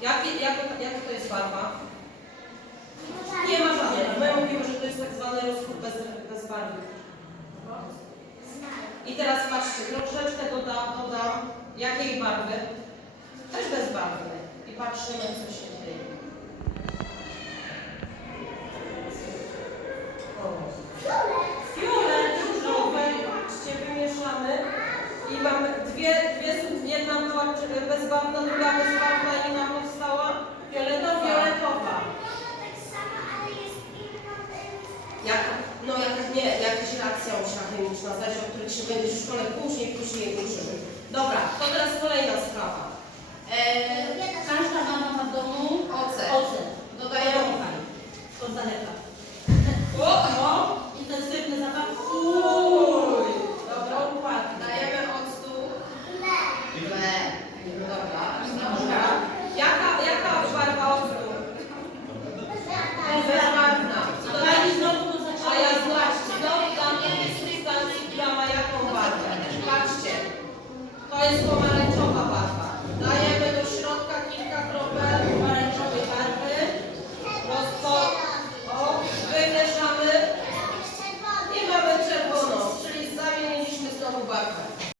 Jakie, jaka, jaka to jest barwa? Nie ma żadnej. My mówimy, że to jest tak zwany rozchód bez, bez barwy. I teraz patrzcie, troszeczkę dodam, dodam jakiej barwy? Też bezbarwnej. I patrzymy, co się dzieje. Fiolet różowy, patrzcie, wymieszamy. I mamy dwie, dwie jedna była bezbarwna, druga bezbarwna Jak, no jak nie, jakaś reakcja musiała chemiczna zdać, o której się będziesz w szkole później, później uczymy. Dobra,